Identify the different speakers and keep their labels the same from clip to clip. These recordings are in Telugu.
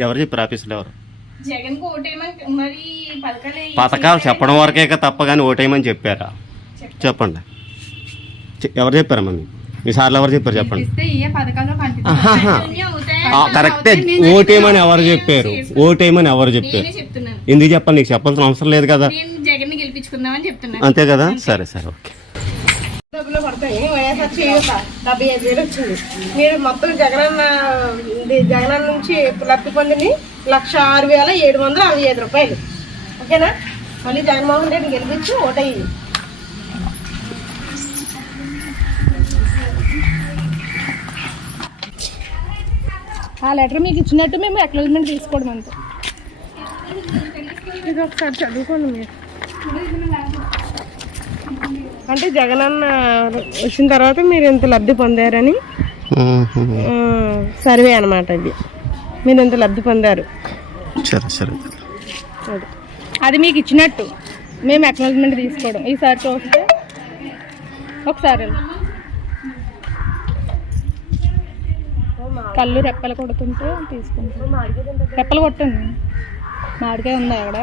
Speaker 1: ఎవరు చెప్పారు ఆఫీసులో ఎవరు?
Speaker 2: జగన్ మరి పథకాలు
Speaker 1: చెప్పడం వరకే తప్ప కానీ ఓటేయమని చెప్పారా? చెప్పండి. ఎవరు చెప్పారమ్మా మీకు మీ సార్లు ఎవరు చెప్పారు చెప్పండి. కరెక్టే. ఓటేయమని ఎవరు చెప్పారు? ఓటేయమని ఎవరు చెప్పారు? ఎందుకు చెప్పాలి? నీకు చెప్పాల్సిన అవసరం లేదు కదా.
Speaker 2: నేను జగన్ని గెలిపించుకుందామని చెప్తున్నాను.
Speaker 1: అంతే కదా? సరే సరే. ఓకే.
Speaker 3: డబ్బులు పడతాయి. వైఎస్ఆర్ చేయూత డెబ్బై ఐదు వేలు వచ్చింది. మీరు మొత్తం జగనన్న జగనన్న నుంచి లబ్ధి పొందిని లక్ష ఆరు వేల ఏడు వందల అరవై ఐదు రూపాయలు. ఓకేనా? మళ్ళీ జగన్మోహన్ రెడ్డిని గెలిపించి ఓటయ్యి
Speaker 4: ఆ లెటర్ మీకు ఇచ్చినట్టు మేము అక్నాలజ్మెంట్ తీసుకోవడం అంతే.
Speaker 3: ఇది ఒకసారి చదువుకోండి మీరు. అంటే జగనన్న వచ్చిన తర్వాత మీరు ఇంత లబ్ధి పొందారని? సర్వే అనమాట ఇది. మీరు ఇంత లబ్ధి పొందారు.
Speaker 1: సరే సరే.
Speaker 3: అది.
Speaker 4: అది మీకు ఇచ్చినట్టు. మేము అక్నాలజ్మెంట్ తీసుకోవడం. ఈసారి చూస్తే ఒకసారి కళ్ళు రెప్పలు కొడుతుంటే తీసుకుంటాం. రెప్పలు కొట్టండి. మామిడికాయ ఉందా అక్కడ?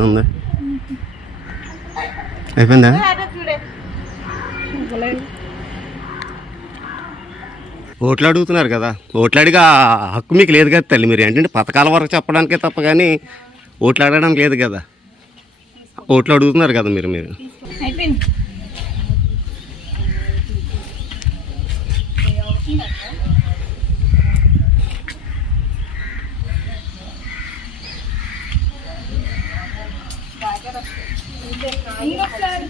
Speaker 1: ఉంది. అయిపోయిందా? ఓట్లు అడుగుతున్నారు కదా. ఓట్లు అడిగా హక్కు మీకు లేదు కదా తల్లి మీరు. ఏంటంటే పథకాల వరకు చెప్పడానికే తప్ప కానీ ఓట్లు అడగడం లేదు కదా. ఓట్లు అడుగుతున్నారు కదా మీరు మీరు.
Speaker 2: అయిపోయింది.
Speaker 4: ఇంకొకసారి